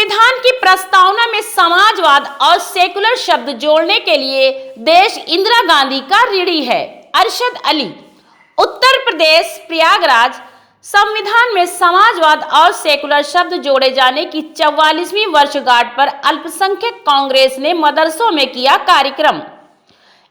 संविधान की प्रस्तावना में समाजवाद और सेकुलर शब्द जोड़ने के लिए देश इंदिरा गांधी का ऋणी है। अरशद अली, उत्तर प्रदेश, प्रयागराज। संविधान में समाजवाद और सेकुलर शब्द जोड़े जाने की 44वीं वर्षगांठ पर अल्पसंख्यक कांग्रेस ने मदरसों में किया कार्यक्रम।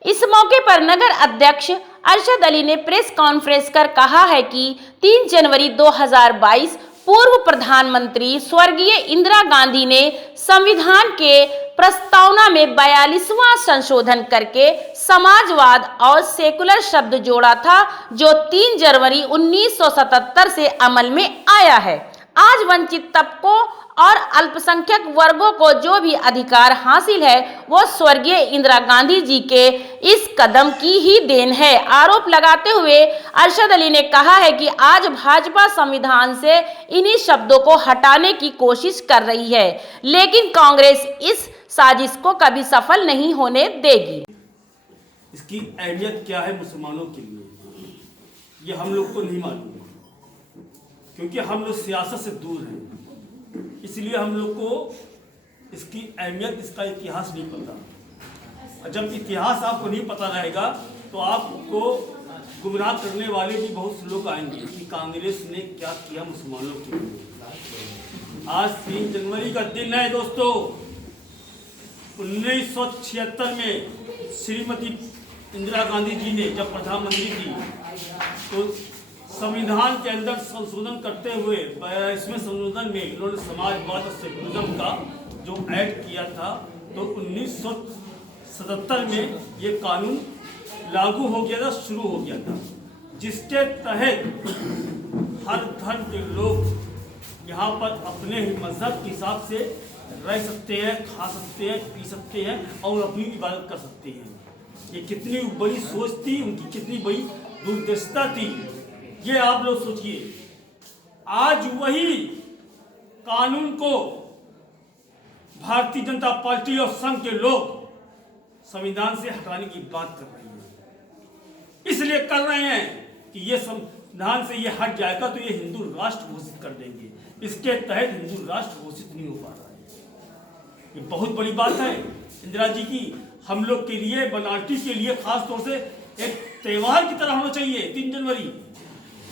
इस मौके पर नगर अध्यक्ष अरशद अली ने प्रेस कॉन्फ्रेंस कर कहा है कि 3 जनवरी 2022 पूर्व प्रधानमंत्री स्वर्गीय इंदिरा गांधी ने संविधान के प्रस्तावना में 42वां संशोधन करके समाजवाद और सेकुलर शब्द जोड़ा था, जो 3 जनवरी 1977 से अमल में आया है। आज वंचित तबकों और अल्पसंख्यक वर्गों को जो भी अधिकार हासिल है वो स्वर्गीय इंदिरा गांधी जी के इस कदम की ही देन है। आरोप लगाते हुए अरशद अली ने कहा है कि आज भाजपा संविधान से इन्हीं शब्दों को हटाने की कोशिश कर रही है, लेकिन कांग्रेस इस साजिश को कभी सफल नहीं होने देगी। इसकी अहमियत क्या है मुसलमानों के लिए, ये हम लोग को नहीं मालूम, क्योंकि हम लोग सियासत से दूर हैं। इसलिए हम लोग को इसकी अहमियत, इसका इतिहास नहीं पता। और जब इतिहास आपको नहीं पता रहेगा तो आपको गुमराह करने वाले भी बहुत से लोग आएंगे कि कांग्रेस ने क्या किया मुसलमानों के लिए। आज 3 जनवरी का दिन है दोस्तों। 1976 में श्रीमती इंदिरा गांधी जी ने जब प्रधानमंत्री थी तो संविधान के अंदर संशोधन करते हुए 42वें संशोधन में उन्होंने समाजवाद और सेकुलरिज्म का जो ऐड किया था, तो 1977 में ये कानून लागू हो गया था, शुरू हो गया था, जिसके तहत हर धर्म के लोग यहाँ पर अपने ही मजहब के हिसाब से रह सकते हैं, खा सकते हैं, पी सकते हैं और अपनी इबादत कर सकते हैं। ये कितनी बड़ी सोच थी उनकी, कितनी बड़ी दूरदर्शिता थी, ये आप लोग सोचिए। आज वही कानून को भारतीय जनता पार्टी और संघ के लोग संविधान से हटाने की बात कर रहे हैं। इसलिए कर रहे हैं कि ये संविधान से ये हट जाएगा तो ये हिंदू राष्ट्र घोषित कर देंगे। इसके तहत हिंदू राष्ट्र घोषित नहीं हो पा रहा है। ये बहुत बड़ी बात है इंदिरा जी की, हम लोग के लिए, बनारटी के लिए खास तौर से एक त्योहार की तरह होना चाहिए। 3 जनवरी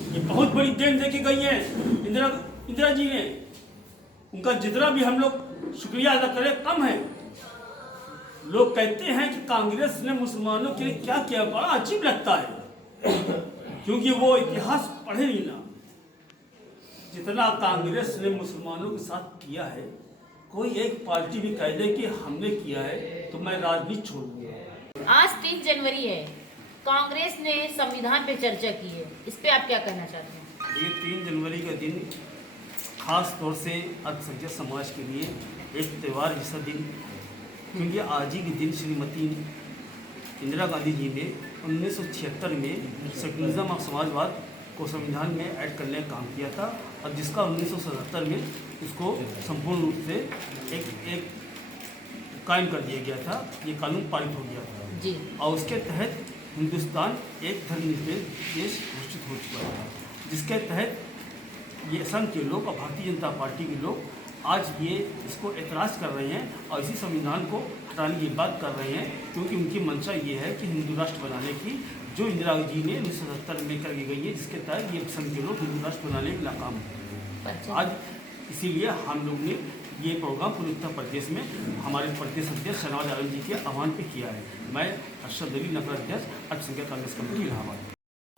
ये बहुत बड़ी देन देके गई है इंदिरा जी ने। उनका जितना भी हम लोग शुक्रिया अदा करें कम है। लोग कहते हैं कि कांग्रेस ने मुसलमानों के लिए क्या किया, बड़ा अजीब लगता है, क्योंकि वो इतिहास पढ़े नहीं ना। जितना कांग्रेस ने मुसलमानों के साथ किया है, कोई एक पार्टी भी कह दे कि हमने किया है तो मैं राजनीति छोड़ दूंगा। आज 3 जनवरी है, कांग्रेस ने संविधान पे चर्चा की है, इस पे आप क्या कहना चाहते हैं? ये 3 जनवरी का दिन खास तौर से अल्पसंख्यक समाज के लिए एक त्यौहार जैसा दिन, क्योंकि आज ही के दिन श्रीमती इंदिरा गांधी जी ने 1976 में सेकुलरिज्म और समाजवाद को संविधान में ऐड करने का काम किया था, और जिसका 1977 में उसको संपूर्ण रूप से एक कायम कर दिया गया था। ये कानून पारित हो गया था जी। और उसके तहत हिंदुस्तान एक धर्मनिरपेक्ष देश घोषित हो चुका था, जिसके तहत ये संघ के लोग और भारतीय जनता पार्टी के लोग आज ये इसको एतराज़ कर रहे हैं और इसी संविधान को हटाने की बात कर रहे हैं, क्योंकि उनकी मंशा ये है कि हिंदू राष्ट्र बनाने की, जो इंदिरा जी ने 1977 में करके गई है, जिसके तहत ये संघ के लोग हिंदू राष्ट्र बनाने में नाकाम हैं। आज इसीलिए हम लोग ने ये प्रोग्राम पूरे उत्तर प्रदेश में हमारे प्रदेश अध्यक्ष शहनवाज आलम जी के आह्वान पे किया है। मैं अरशद अली, नगर अध्यक्ष, अल्पसंख्यक कांग्रेस कमेटी इलाहाबाद।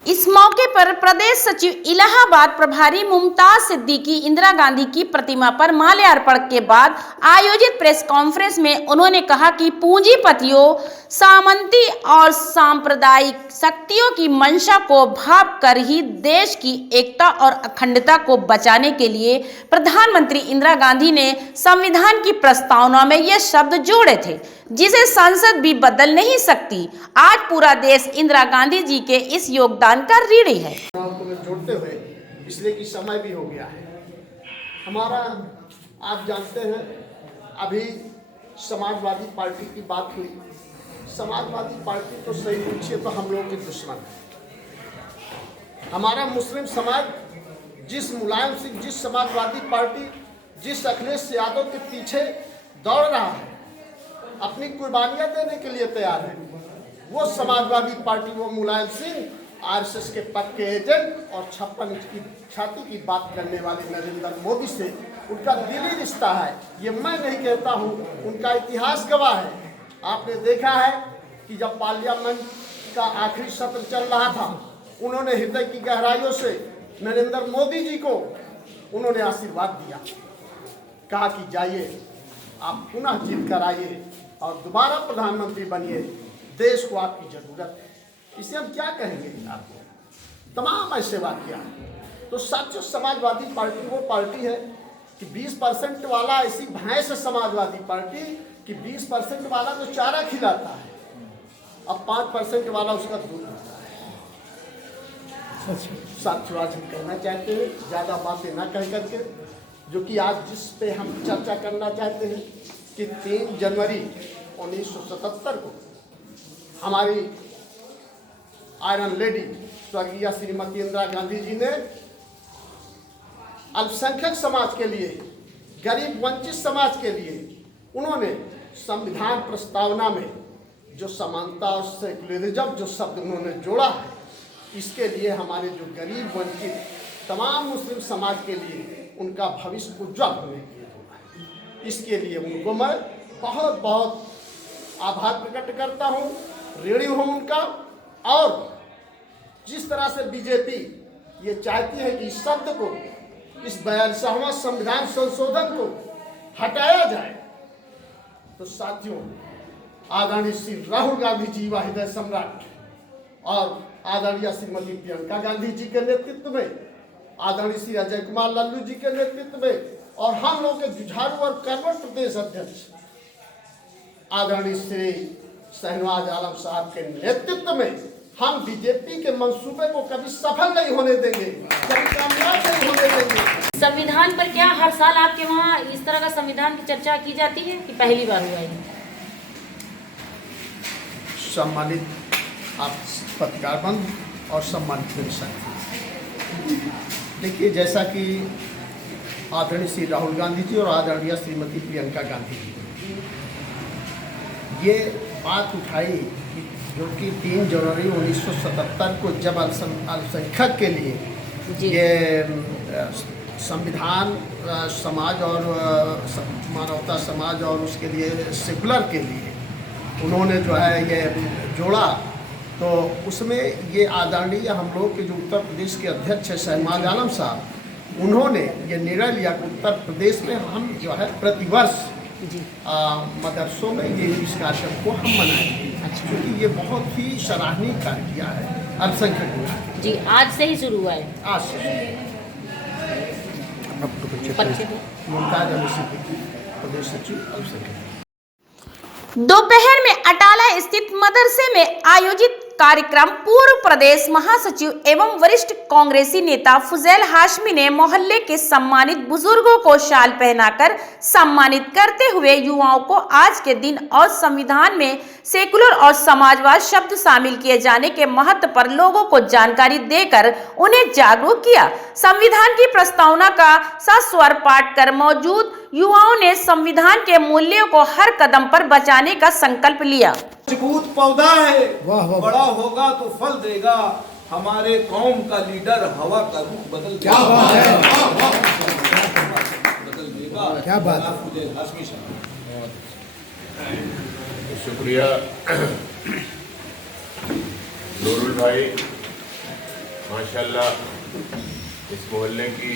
इस मौके पर प्रदेश सचिव इलाहाबाद प्रभारी मुमताज सिद्दीकी इंदिरा गांधी की प्रतिमा पर माल्यार्पण के बाद आयोजित प्रेस कॉन्फ्रेंस में उन्होंने कहा कि पूंजीपतियों, सामंती और सांप्रदायिक शक्तियों की मंशा को भाप कर ही देश की एकता और अखंडता को बचाने के लिए प्रधानमंत्री इंदिरा गांधी ने संविधान की प्रस्तावना में ये शब्द जोड़े थे, जिसे संसद भी बदल नहीं सकती। आज पूरा देश इंदिरा गांधी जी के इस योगदान का ऋणी है। जोड़ते हुए इसलिए कि समय भी हो गया है हमारा, आप जानते हैं अभी समाजवादी पार्टी की बात हुई। समाजवादी पार्टी तो सही पूछिए तो हम लोगों के दुश्मन है। हमारा मुस्लिम समाज जिस मुलायम सिंह, जिस समाजवादी पार्टी जिस अखिलेश यादव के पीछे दौड़ रहा है, अपनी कुर्बानियां देने के लिए तैयार है, वो समाजवादी पार्टी, वो मुलायम सिंह आरएसएस के पक्के एजेंट और 56 इंच की छाती की बात करने वाले नरेंद्र मोदी से उनका दिली रिश्ता है। ये मैं नहीं कहता हूँ, उनका इतिहास गवाह है। आपने देखा है कि जब पार्लियामेंट का आखिरी सत्र चल रहा था, उन्होंने हृदय की गहराइयों से नरेंद्र मोदी जी को उन्होंने आशीर्वाद दिया, कहा कि जाइए आप पुनः जीत कर आइए और दोबारा प्रधानमंत्री बनिए, देश को आपकी जरूरत है। इसे हम क्या कहेंगे आपको, तमाम ऐसे वाक्य हैं। तो सच समाजवादी पार्टी वो पार्टी है कि 20% वाला ऐसी भैंस है समाजवादी पार्टी कि 20% वाला तो चारा खिलाता है, अब 5% वाला उसका दूध होता है। साथियों, आज हम कहना चाहते हैं, ज़्यादा बातें ना कह करके, जो कि आज जिस पे हम चर्चा करना चाहते हैं कि 3 जनवरी 1977 को हमारी आयरन लेडी स्वर्गीय श्रीमती इंदिरा गांधी जी ने अल्पसंख्यक समाज के लिए, गरीब वंचित समाज के लिए उन्होंने संविधान प्रस्तावना में जो समानता और सेक्युलरिज्म जो शब्द उन्होंने जोड़ा है, इसके लिए हमारे जो गरीब वंचित तमाम मुस्लिम समाज के लिए उनका भविष्य उज्जवल होने के लिए जोड़ा है। इसके लिए उनको मैं बहुत बहुत आभार प्रकट करता हूँ, ऋणी हूँ उनका। और जिस तरह से बीजेपी ये चाहती है कि इस शब्द को, इस 42वां संविधान संशोधन को हटाया जाए, तो साथियों, आदरणीय श्री राहुल गांधी जी व हृदय सम्राट और आदरणीय श्रीमती प्रियंका गांधी जी के नेतृत्व में, आदरणीय श्री अजय कुमार लल्लू जी के नेतृत्व में और हम लोग के जुझारू और कर्मठ प्रदेश अध्यक्ष आदरणीय श्री शहनवाज आलम साहब के नेतृत्व में हम बीजेपी के मंसूबे को कभी सफल नहीं होने देंगे, कभी कामयाब नहीं होने देंगे। संविधान पर क्या हर साल आपके वहाँ इस तरह का संविधान की चर्चा की जाती है कि पहली बार हुआ है? सम्मानित आप पत्रकार और सम्मानित मेरे साथी, देखिए, जैसा कि आदरणीय श्री राहुल गांधी जी और आदरणीय श्रीमती प्रियंका गांधी जी ये बात उठाई कि जो कि 3 जनवरी 1977 को जब अल्पसंख्यक के लिए ये संविधान समाज और मानवता समाज और उसके लिए सेकुलर के लिए उन्होंने जो है ये जोड़ा, तो उसमें ये आदरणीय हम लोग के जो उत्तर प्रदेश के अध्यक्ष है शहनवाज आलम साहब, उन्होंने ये निर्णय लिया कि उत्तर प्रदेश में हम जो है प्रतिवर्ष मदरसों में ये निष्कासन को हम मनाएंगे, क्योंकि ये बहुत ही सराहनीय कार्य किया है अल्पसंख्यक जी। आज से ही शुरू हुआ है? आज से मुमताज अली सिद्दीकी, प्रदेश सचिव अल्पसंख्यक। दोपहर में अटाला स्थित मदरसे में आयोजित कार्यक्रम पूर्व प्रदेश महासचिव एवं वरिष्ठ कांग्रेसी नेता फुजैल हाशमी ने मोहल्ले के सम्मानित बुजुर्गों को शाल पहनाकर सम्मानित करते हुए युवाओं को आज के दिन और संविधान में सेकुलर और समाजवाद शब्द शामिल किए जाने के महत्व पर लोगों को जानकारी देकर उन्हें जागरूक किया। संविधान की प्रस्तावना का सस्वर पाठ कर मौजूद युवाओं ने संविधान के मूल्यों को हर कदम पर बचाने का संकल्प लिया। मजबूत पौधा है, बड़ा होगा तो फल देगा। हमारे कौम का लीडर हवा का रुख बदल देगा। क्या बात शुक्रिया नूरुल भाई, माशाल्लाह इस मोहल्ले की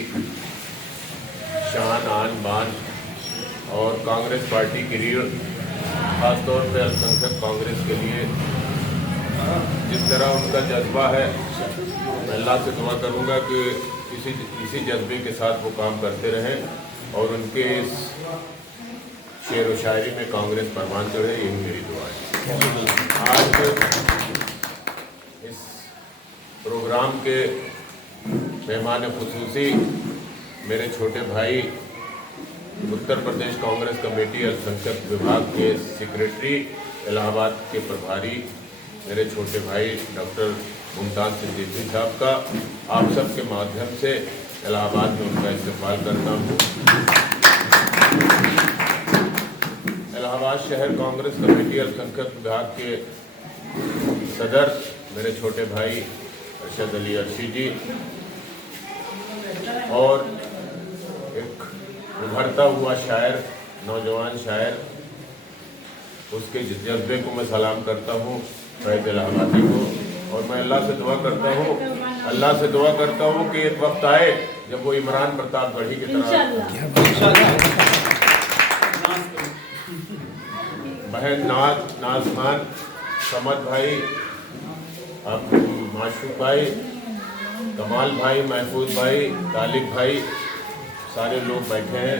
शान आन बान और कांग्रेस पार्टी की रीढ़, खासतौर पे अल्पसंख्यक कांग्रेस के लिए जिस तरह उनका जज्बा है, मैं अल्लाह से दुआ करूंगा कि इसी जज्बे के साथ वो काम करते रहें और उनके इस शेर व शायरी में कांग्रेस परवान चढ़े, यही मेरी दुआ है। आज इस प्रोग्राम के मेहमान खुसूसी मेरे छोटे भाई, उत्तर प्रदेश कांग्रेस कमेटी अल्पसंख्यक विभाग के सेक्रेटरी, इलाहाबाद के प्रभारी मेरे छोटे भाई डॉक्टर मुमताज सिद्दीकी साहब का आप सब के माध्यम से इलाहाबाद में उनका इस्तेमाल करता हूँ। इलाहाबाद शहर कांग्रेस कमेटी अल्पसंख्यक विभाग के सदर मेरे छोटे भाई अरशद अली अर्शी जी और एक उभरता हुआ शायर, नौजवान शायर, उसके जज्बे को मैं सलाम करता हूँ फैज़ इलाहाबादी को। और मैं अल्लाह से दुआ करता हूँ कि एक वक्त आए जब वो इमरान प्रतापगढ़ी की तरह बहन नाज खान, समद भाई, माशूक भाई, कमाल भाई, महफूज भाई, तालिब भाई, सारे लोग बैठे हैं।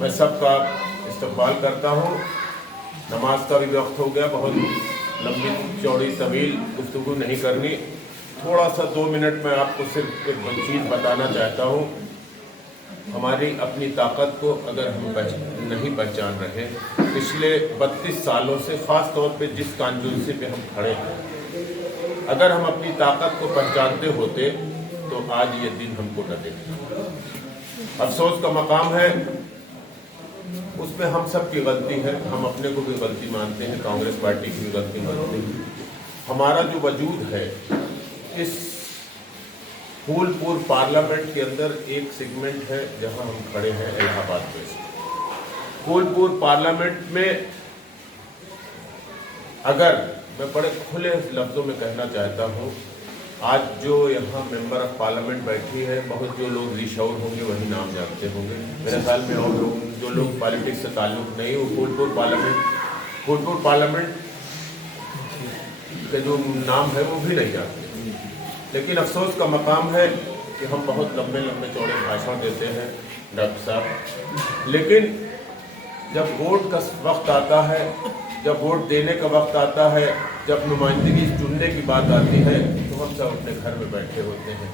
मैं सबका इस्तकबाल करता हूँ। नमाज का भी वक्त हो गया, बहुत लंबी चौड़ी तवील गुफ्तगू नहीं करनी। थोड़ा सा 2 मिनट में आपको सिर्फ एक चीज़ बताना चाहता हूँ। हमारी अपनी ताकत को अगर हम नहीं पहचान रहे, पिछले 32 सालों से ख़ास तौर पे जिस कांजूसी पे हम खड़े हैं, अगर हम अपनी ताकत को पहचानते होते तो आज ये दिन हमको न देते। अफसोस का मकाम है, उसमें हम सब की गलती है। हम अपने को भी गलती मानते हैं, कांग्रेस पार्टी की भी गलती मानते हैं। हमारा जो वजूद है इस फूलपुर पार्लियामेंट के अंदर एक सेगमेंट है जहां हम खड़े हैं इलाहाबाद में। फूलपुर पार्लियामेंट में अगर मैं बड़े खुले लफ्ज़ों में कहना चाहता हूं, आज जो यहाँ मेंबर ऑफ पार्लियामेंट बैठी है, बहुत जो लोग रिशौर होंगे वही नाम जानते होंगे मेरे ख्याल में, और लोग जो लोग पॉलिटिक्स से ताल्लुक़ नहीं, वो फूलपुर पार्लियामेंट का जो नाम है वो भी नहीं जानते। लेकिन अफसोस का मकाम है कि हम बहुत लंबे लंबे चौड़े भाषण देते हैं डॉक्टर साहब, लेकिन जब वोट का वक्त आता है, जब वोट देने का वक्त आता है, जब नुमाइंदगी चुनने की बात आती है, तो हम सब अपने घर में बैठे होते हैं।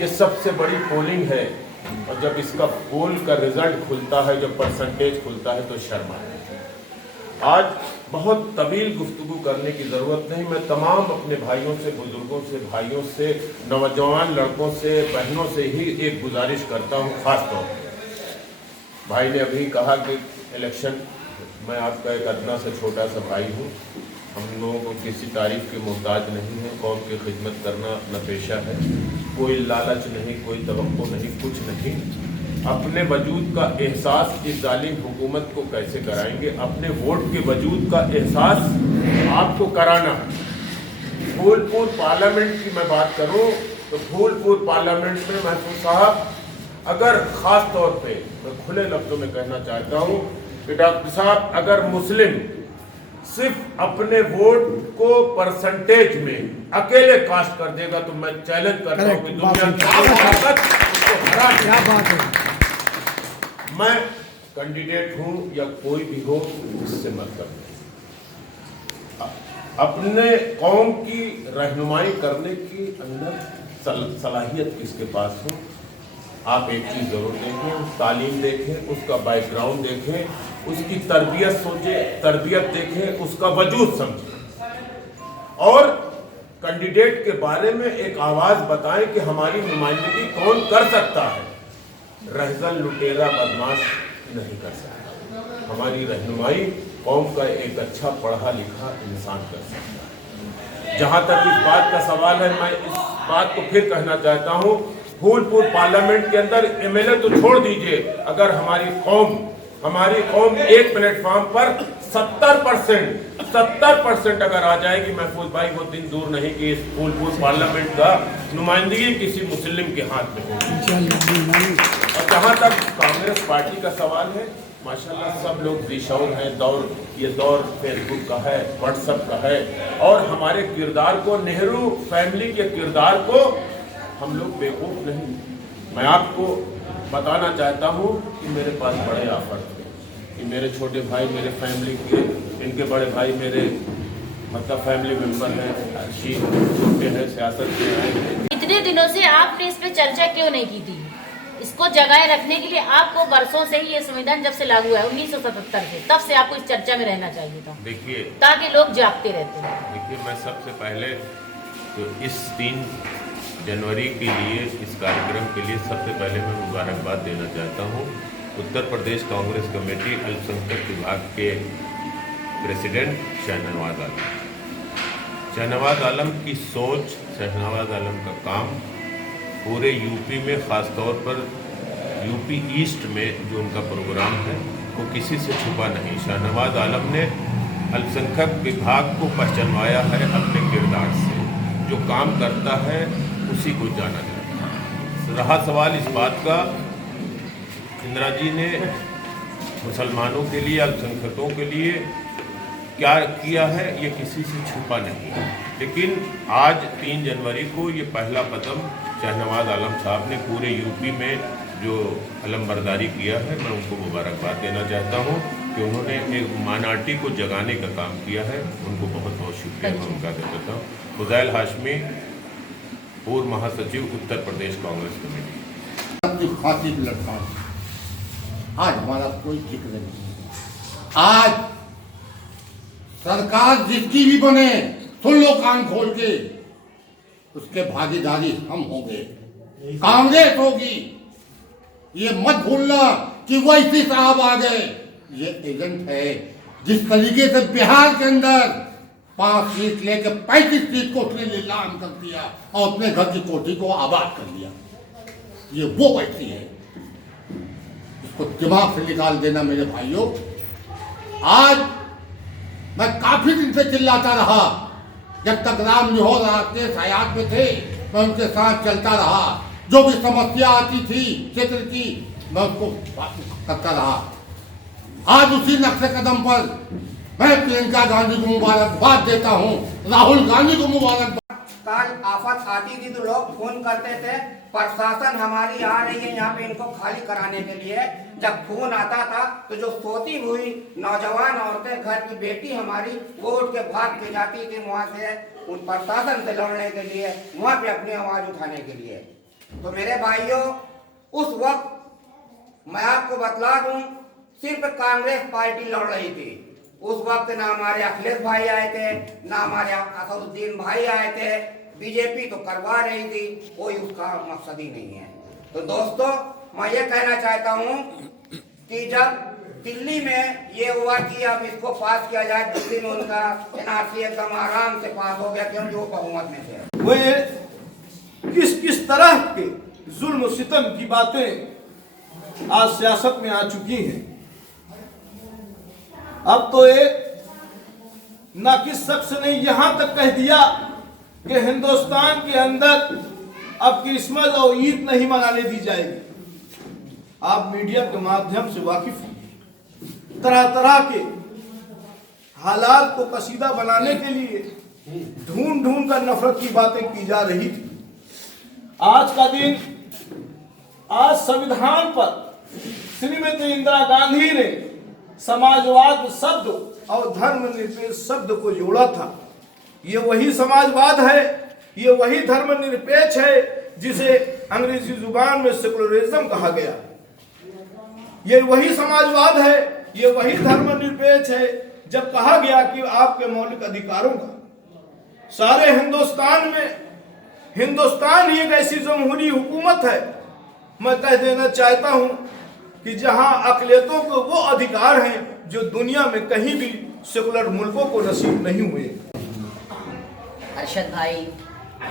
ये सबसे बड़ी पोलिंग है, और जब इसका पोल का रिजल्ट खुलता है, जब परसेंटेज खुलता है, तो शर्म आता है। आज बहुत तवील गुफ्तगू करने की ज़रूरत नहीं। मैं तमाम अपने भाइयों से, बुजुर्गों से, भाइयों से, नौजवान लड़कों से, बहनों से ही एक गुजारिश करता हूँ। ख़ास तौर पर भाई ने अभी कहा कि इलेक्शन, मैं आपका एक अदना से छोटा सा भाई हूँ। हम लोगों को किसी तारीफ के मोहताज नहीं है। कौम की खिदमत करना अपना पेशा है। कोई लालच नहीं, कोई तवक्को नहीं, कुछ नहीं। अपने वजूद का एहसास इस जालिम हुकूमत को कैसे कराएंगे? अपने वोट के वजूद का एहसास आपको कराना। फूलपुर पार्लियामेंट की मैं बात करूं तो फूलपुर पार्लियामेंट में महफूज साहब, अगर ख़ास तौर पे मैं खुले लफ्ज़ों में कहना चाहता हूं कि डॉक्टर साहब, अगर मुस्लिम सिर्फ अपने वोट को परसेंटेज में अकेले कास्ट कर देगा तो मैं चैलेंज करता हूं कि दुनिया की ताकत उसको हरा देगी। मैं कैंडिडेट हूं या कोई भी हो, इससे मतलब नहीं। अपने कौम की रहनुमाई करने की अंदर सलाहियत किसके पास हो? आप एक चीज़ ज़रूर देखें, तालीम देखें, उसका बैकग्राउंड देखें, उसकी तरबियत सोचें, तरबियत देखें, उसका वजूद समझें, और कैंडिडेट के बारे में एक आवाज़ बताएं कि हमारी नुमाइंदगी कौन कर सकता है। रहज़न लुटेरा बदमाश नहीं कर सकता। हमारी रहनुमाई कौम का एक अच्छा पढ़ा लिखा इंसान कर सकता है। जहाँ तक इस बात का सवाल है, मैं इस बात को फिर कहना चाहता हूँ, फूलपुर पार्लियामेंट के अंदर एमएलए तो छोड़ दीजिए, अगर हमारी कौम एक प्लेटफॉर्म पर 70% अगर आ जाएगी, महफूज भाई, वो दिन दूर नहीं कि इस फूलपुर पार्लियामेंट का नुमाइंदगी किसी मुस्लिम के हाथ में होगी। और जहाँ तक कांग्रेस पार्टी का सवाल है, माशाल्लाह सब लोग रिशौर हैं। ये दौर फेसबुक का है, व्हाट्सएप का है, और हमारे किरदार को, नेहरू फैमिली के किरदार को हम लोग बेवकूफ़ नहीं। मैं आपको बताना चाहता हूँ कि मेरे पास बड़े ऑफर थे कि मेरे छोटे भाई, मेरे फैमिली के, इनके बड़े भाई मेरे मतलब फैमिली मेंबर हैं, अच्छी छोटे हैं, सियासत में आए हैं। इतने दिनों से आपने इस पे चर्चा क्यों नहीं की थी? इसको जगाए रखने के लिए आपको बरसों से ही ये संविधान जब से लागू है 1977 से, तब से आपको इस चर्चा में रहना चाहिए था। देखिए, ताकि लोग जागते रहते हैं। देखिए, मैं सबसे पहले तो इस 3 जनवरी के लिए, इस कार्यक्रम के लिए सबसे पहले मैं मुबारकबाद देना चाहता हूँ उत्तर प्रदेश कांग्रेस कमेटी अल्पसंख्यक विभाग के प्रेसिडेंट शाहनवाज आलम। शाहनवाज आलम की सोच, शाहनवाज आलम का काम पूरे यूपी में, ख़ासतौर पर यूपी ईस्ट में जो उनका प्रोग्राम है वो किसी से छुपा नहीं। शाहनवाज आलम ने अल्पसंख्यक विभाग को पहचानवाया है अपने किरदार से। जो काम करता है उसी को जाना जाता है। रहा सवाल इस बात का, इंदिरा जी ने मुसलमानों के लिए, अल्पसंख्यकों के लिए क्या किया है ये किसी से छुपा नहीं है। लेकिन आज 3 जनवरी को ये पहला कदम शाहनवाज आलम साहब ने पूरे यूपी में जो अलमबरदारी किया है, मैं उनको मुबारकबाद देना चाहता हूँ कि उन्होंने एक माइनॉरिटी को जगाने का काम किया है। उनको बहुत बहुत शुक्रिया मैं उनका अदा करता हूँ। फुज़ैल हाशमी, पूर्व महासचिव, उत्तर प्रदेश कांग्रेस कमेटी। फांसी भी लटका आज हमारा कोई जिक्र नहीं। आज सरकार जिसकी भी बने, सुन लो कान खोल के, उसके भागीदारी हम होंगे, कांग्रेस होगी। ये मत भूलना कि वैसी साहब आ गए, ये एजेंट है। जिस तरीके से बिहार के अंदर 5 सीट लेकर 35 सीट को उसने नीलाम कर दिया और अपने घर की कोठी को आबाद कर दिया, ये वो व्यक्ति है। इसको दिमाग से निकाल देना मेरे भाइयों। आज मैं काफी दिन से चिल्लाता रहा, जब तक राम जौहर राकेश हयात में थे मैं उनके साथ चलता रहा। जो भी समस्या आती थी क्षेत्र की मैं उसको करता रहा। आज उसी नक्शे कदम पर मैं प्रियंका गांधी को मुबारकबाद देता हूं, राहुल गांधी को मुबारकबाद। काल आफत आती थी तो लोग फोन करते थे, प्रशासन हमारी आ रही है यहाँ पे इनको खाली कराने के लिए। जब फोन आता था तो जो सोती हुई नौजवान औरतें, घर की बेटी हमारी, वो उठ के भाग के जाती थी वहाँ से उन प्रशासन से लड़ने के लिए, वहाँ पे अपनी आवाज उठाने के लिए। तो मेरे भाइयों, उस वक्त मैं आपको बतला दूं, सिर्फ कांग्रेस पार्टी लड़ रही थी। उस वक्त ना हमारे अखिलेश भाई आए थे, ना हमारे असदुद्दीन भाई आए थे। बीजेपी तो करवा रही थी, कोई उसका मकसद ही नहीं है। तो दोस्तों, मैं ये कहना चाहता हूँ कि जब दिल्ली में ये हुआ कि अब इसको पास किया जाए, दिल्ली में उनका एनआरसी एकदम आराम से पास हो गया क्योंकि वो बहुमत में थे। वो किस तरह के जुल्म सितम की बातें आज सियासत में आ चुकी हैं। अब तो एक न किस शख्स ने यहां तक कह दिया कि हिंदुस्तान के अंदर अब क्रिसमस और ईद नहीं मनाने दी जाएगी। आप मीडिया के माध्यम से वाकिफ हैं, तरह तरह के हालात को कसीदा बनाने के लिए ढूंढ कर नफरत की बातें की जा रही थी। आज का दिन, आज संविधान पर श्रीमती इंदिरा गांधी ने समाजवाद शब्द और धर्मनिरपेक्ष शब्द को जोड़ा था। ये वही समाजवाद है, ये वही धर्मनिरपेक्ष है जिसे अंग्रेजी जुबान में सेकुलरिज्म कहा गया। ये वही समाजवाद है, ये वही धर्मनिरपेक्ष है जब कहा गया कि आपके मौलिक अधिकारों का सारे हिंदुस्तान में, हिंदुस्तान ही एक ऐसी जमहूरी हुकूमत है, मैं कह देना चाहता हूं कि जहां अक़लियतों को वो अधिकार हैं जो दुनिया में कहीं भी सेकुलर मुल्कों को नसीब नहीं हुए। अरशद भाई,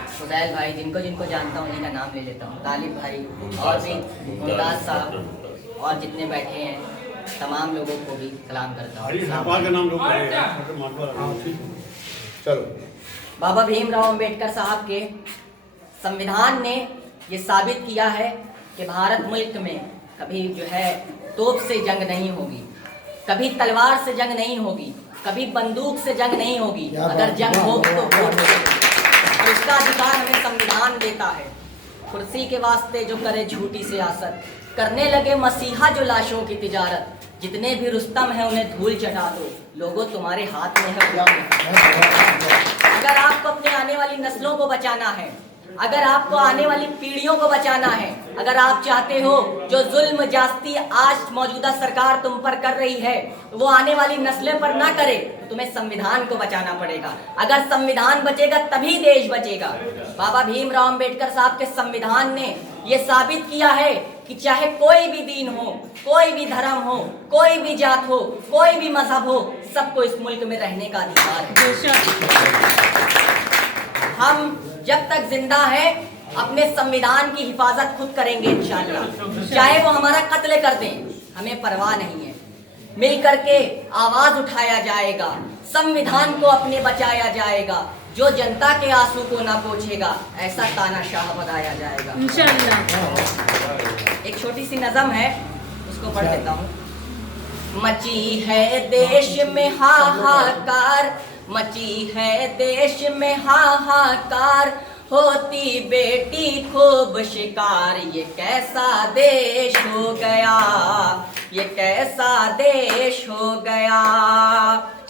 फुज़ैल भाई, जिनको जिनको जानता हूँ जिनका नाम ले लेता हूँ, तालिब भाई और भी मुमताज़ साहब और जितने बैठे हैं तमाम लोगों को भी सलाम करता हूँ। चलो, बाबा भीमराव अंबेडकर साहब के संविधान ने ये साबित किया है कि भारत मुल्क में कभी जो है तोप से जंग नहीं होगी, कभी तलवार से जंग नहीं होगी, कभी बंदूक से जंग नहीं होगी। अगर जंग होगी तो वोट होगी। इसका अधिकार हमें संविधान देता है। कुर्सी के वास्ते जो करे झूठी सियासत, करने लगे मसीहा जो लाशों की तिजारत, जितने भी रुस्तम हैं उन्हें धूल चटा दो, लोगों तुम्हारे हाथ में है। अगर आपको अपने आने वाली नस्लों को बचाना है, अगर आपको आने वाली पीढ़ियों को बचाना है, अगर आप चाहते हो जो जुल्म जास्ती आज मौजूदा सरकार तुम पर कर रही है वो आने वाली नस्लें पर ना करे, तो तुम्हें संविधान को बचाना पड़ेगा। अगर संविधान बचेगा तभी देश बचेगा। बाबा भीमराव अंबेडकर साहब के संविधान ने ये साबित किया है कि चाहे कोई भी दीन हो, कोई भी धर्म हो, कोई भी जात हो, कोई भी मजहब हो, सबको इस मुल्क में रहने का अधिकार है। हम जब तक जिंदा है अपने संविधान की हिफाजत खुद करेंगे इंशाअल्लाह। चाहे वो हमारा कत्ल कर दें, हमें परवाह नहीं है। मिल करके आवाज उठाया जाएगा, संविधान को अपने बचाया जाएगा। जो जनता के आंसू को ना पोंछेगा, ऐसा तानाशाह बनाया जाएगा इंशाअल्लाह। एक छोटी सी नज़म है, उसको पढ़ देता हूँ। मची है देश में हाहाकार, मची है देश में हाहाकार, होती बेटी खूब शिकार, ये कैसा देश हो गया, ये कैसा देश हो गया।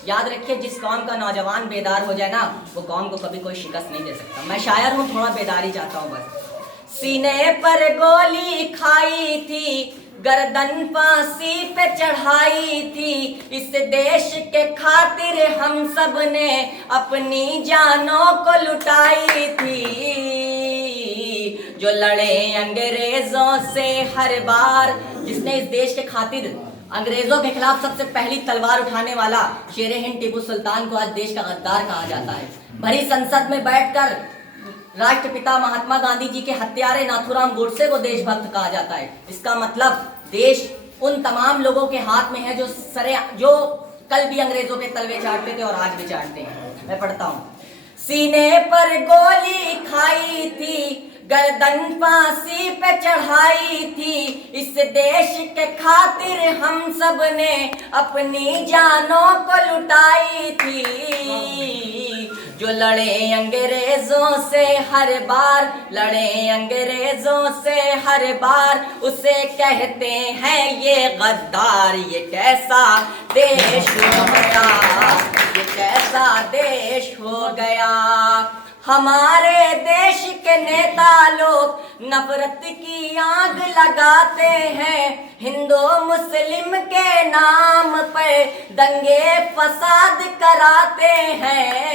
याद रखिए, जिस कौम का नौजवान बेदार हो जाए ना, वो कौम को कभी कोई शिकस्त नहीं दे सकता। मैं शायर हूँ, थोड़ा बेदारी चाहता हूँ बस। सीने पर गोली खाई थी, गर्दन फांसी पे चढ़ाई थी, इस देश के खातिर हम सब ने अपनी जानों को लुटाई थी। जो लड़े अंग्रेजों से हर बार, जिसने इस देश के खातिर अंग्रेजों के खिलाफ सबसे पहली तलवार उठाने वाला शेर हिंद टीपू सुल्तान को आज देश का गद्दार कहा जाता है। भरी संसद में बैठकर राष्ट्रपिता महात्मा गांधी जी के हत्यारे नाथूराम गोडसे को देशभक्त कहा जाता है। इसका मतलब देश उन तमाम लोगों के हाथ में है जो कल भी अंग्रेजों के तलवे चाटते थे और आज भी चाटते हैं। मैं पढ़ता हूँ। सीने पर गोली खाई थी, गर्दन फांसी पे चढ़ाई थी, इस देश के खातिर हम सब ने अपनी जानों को लुटाई थी। जो लड़े अंग्रेजों से हर बार, लड़े अंग्रेजों से हर बार, उसे कहते हैं ये गद्दार। ये कैसा देश हो गया, ये कैसा देश हो गया। हमारे देश के नेता लोग नफरत की आग लगाते हैं, हिंदू मुस्लिम के नाम पर दंगे फसाद कराते हैं।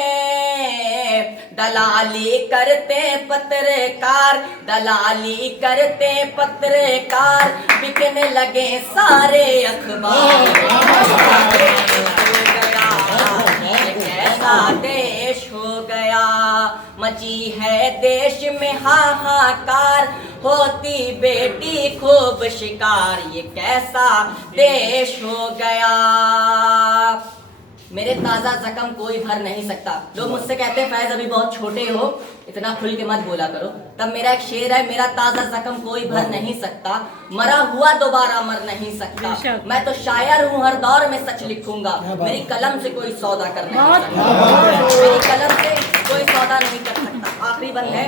दलाली करते पत्रकार, दलाली करते पत्रकार, बिकने लगे सारे अखबार। कैसा देश हो गया, मची है देश में हाहाकार, होती बेटी खूब शिकार, ये कैसा देश हो गया। मेरे ताज़ा जख्म कोई भर नहीं सकता। लोग मुझसे कहते हैं फैज अभी बहुत छोटे हो, इतना खुल के मत बोला करो। तब मेरा एक शेर है, मेरा ताज़ा जख्म कोई भर नहीं सकता, मरा हुआ दोबारा मर नहीं सकता। मैं तो शायर हूँ, हर दौर में सच लिखूंगा, मेरी कलम से कोई सौदा कर नहीं सकता, मेरी कलम से कोई सौदा नहीं कर सकता। आखिरी बंद है।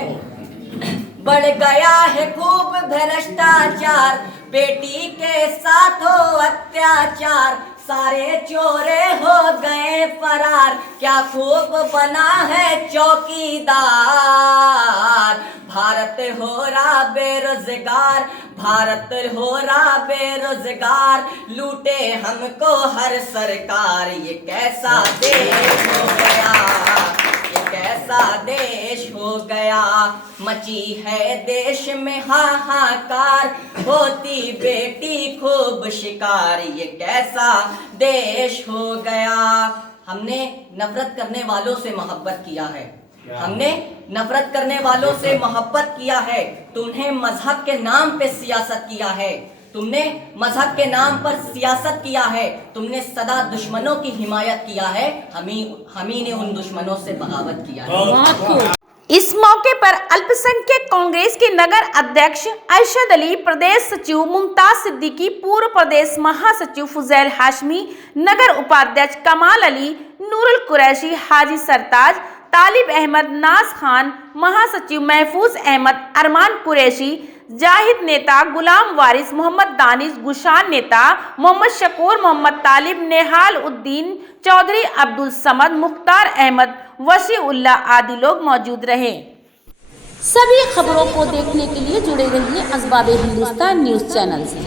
बढ़ गया है खूब भ्रष्टाचार, बेटी के साथ हो अत्याचार, सारे चोरे हो गए फरार, क्या खूब बना है चौकीदार। भारत हो रहा बेरोजगार, भारत हो रहा बेरोजगार, लूटे हमको हर सरकार। ये कैसा देश हो गया, ये कैसा देश हो गया। मची है देश में हाहाकार, होती बेटी खूब शिकार, ये कैसा देश हो गया। हमने नफरत करने वालों से मोहब्बत किया है, हमने नफरत करने वालों से मोहब्बत किया है। तुमने मजहब के नाम पे सियासत किया है, तुमने मजहब के नाम पर सियासत किया है, तुमने सदा दुश्मनों की हिमायत किया है, हमी ने उन दुश्मनों से बगावत किया है। इस मौके पर अल्पसंख्यक कांग्रेस के नगर अध्यक्ष अरशद अली, प्रदेश सचिव मुमताज सिद्दीकी, पूर्व प्रदेश महासचिव फुजैल हाशमी, नगर उपाध्यक्ष कमाल अली, नूरुल कुरैशी, हाजी सरताज, तालिब अहमद, नाज खान, महासचिव महफूज अहमद, अरमान कुरैशी, जाहिद नेता, गुलाम वारिस, मोहम्मद दानिश, गुशान नेता, मोहम्मद शकूर, मोहम्मद तालिब, नेहाल उद्दीन चौधरी, अब्दुल समद, मुख्तार अहमद, वसीउल्लाह आदि लोग मौजूद रहे। सभी खबरों को देखने के लिए जुड़े रहिए असबाब हिंदुस्तान न्यूज चैनल से।